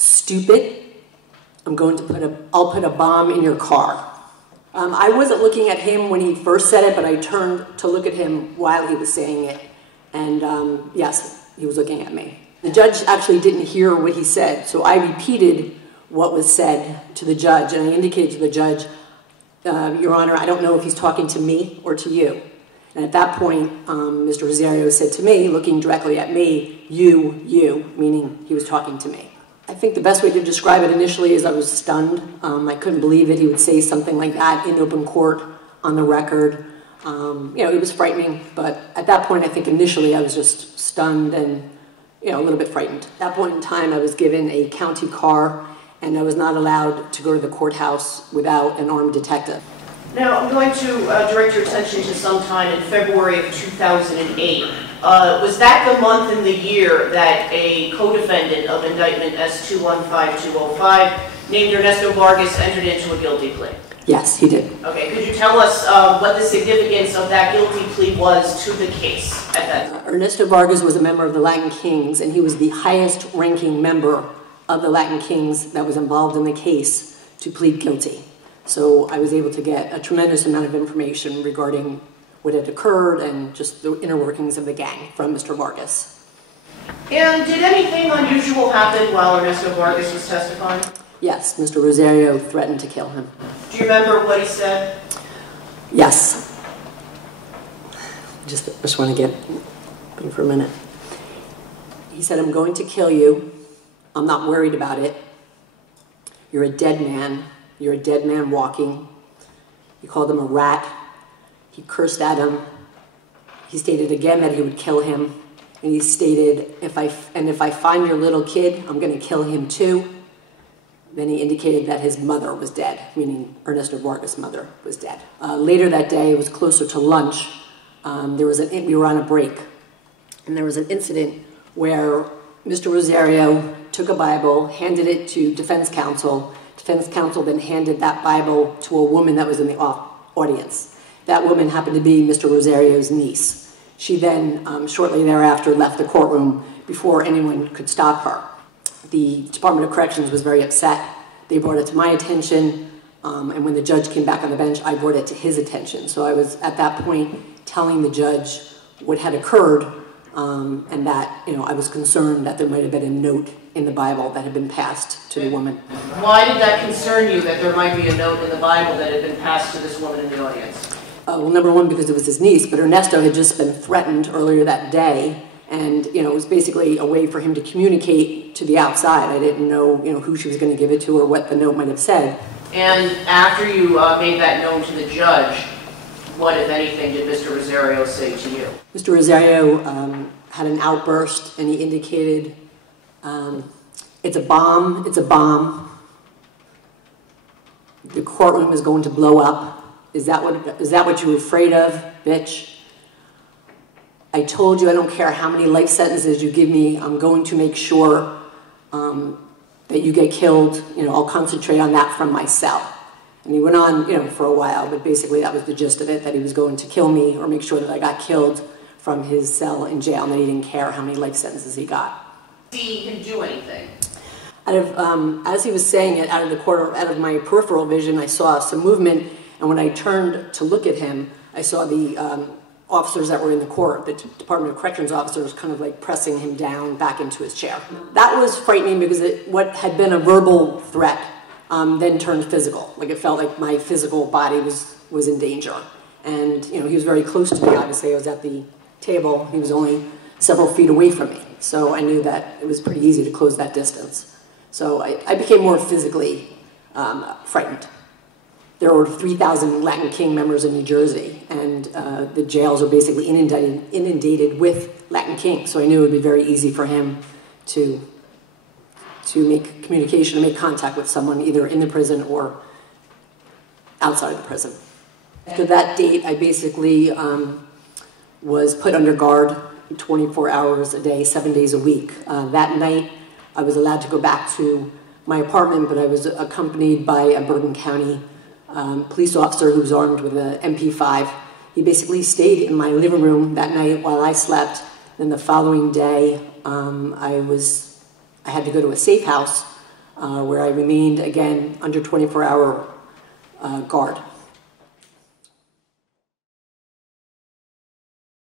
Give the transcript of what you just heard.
stupid, I'll put a bomb in your car. I wasn't looking at him when he first said it, but I turned to look at him while he was saying it. And yes, he was looking at me. The judge actually didn't hear what he said, so I repeated what was said to the judge, and I indicated to the judge, Your Honor, I don't know if he's talking to me or to you. And at that point, Mr. Rosario said to me, looking directly at me, you, meaning he was talking to me. I think the best way to describe it initially is I was stunned. I couldn't believe that he would say something like that in open court on the record. It was frightening, but at that point, I think initially I was just stunned and, a little bit frightened. At that point in time, I was given a county car, and I was not allowed to go to the courthouse without an armed detective. Now, I'm going to direct your attention to sometime in February of 2008. Was that the month and the year that a co-defendant of indictment S215205 named Ernesto Vargas entered into a guilty plea? Yes, he did. Okay, could you tell us what the significance of that guilty plea was to the case at that time? Ernesto Vargas was a member of the Latin Kings, and he was the highest-ranking member of the Latin Kings that was involved in the case to plead guilty. So I was able to get a tremendous amount of information regarding what had occurred and just the inner workings of the gang from Mr. Vargas. And did anything unusual happen while Ernesto Vargas was testifying? Yes, Mr. Rosario threatened to kill him. Do you remember what he said? Yes. Just want to get in for a minute. He said, I'm going to kill you. I'm not worried about it. You're a dead man. You're a dead man walking. He called him a rat. He cursed at him. He stated again that he would kill him. And he stated, if I find your little kid, I'm going to kill him too. Then he indicated that his mother was dead, meaning Ernesto Vargas' mother was dead. Later that day, it was closer to lunch. We were on a break. And there was an incident where Mr. Rosario took a Bible, handed it to defense counsel. Defense counsel then handed that Bible to a woman that was in the audience. That woman happened to be Mr. Rosario's niece. She then, shortly thereafter, left the courtroom before anyone could stop her. The Department of Corrections was very upset. They brought it to my attention, and when the judge came back on the bench, I brought it to his attention. So I was, at that point, telling the judge what had occurred, and that, I was concerned that there might have been a note in the Bible that had been passed to the woman. Why did that concern you, that there might be a note in the Bible that had been passed to this woman in the audience? Well, number one, because it was his niece, but Ernesto had just been threatened earlier that day, and, it was basically a way for him to communicate to the outside. I didn't know, who she was going to give it to or what the note might have said. And after you made that known to the judge, what, if anything, did Mr. Rosario say to you? Mr. Rosario had an outburst, and he indicated, it's a bomb, it's a bomb. The courtroom is going to blow up. Is that what you're afraid of, bitch? I told you I don't care how many life sentences you give me, I'm going to make sure that you get killed. I'll concentrate on that from my cell. And he went on, for a while, but basically that was the gist of it, that he was going to kill me or make sure that I got killed from his cell in jail, and that he didn't care how many life sentences he got. See him do anything? As he was saying it, out of my peripheral vision, I saw some movement, and when I turned to look at him, I saw the officers that were in the court, the Department of Corrections officers, kind of like pressing him down back into his chair. That was frightening because what had been a verbal threat then turned physical. Like, it felt like my physical body was in danger. And, he was very close to me, obviously. I was at the table. He was only several feet away from me. So I knew that it was pretty easy to close that distance. So I became more physically frightened. There were 3,000 Latin King members in New Jersey, and the jails are basically inundated with Latin Kings. So I knew it would be very easy for him to make communication, to make contact with someone either in the prison or outside of the prison. After that date, I basically was put under guard 24 hours a day, 7 days a week. That night, I was allowed to go back to my apartment, but I was accompanied by a Bergen County police officer who was armed with an MP5. He basically stayed in my living room that night while I slept. Then the following day, I had to go to a safe house where I remained, again, under 24-hour guard.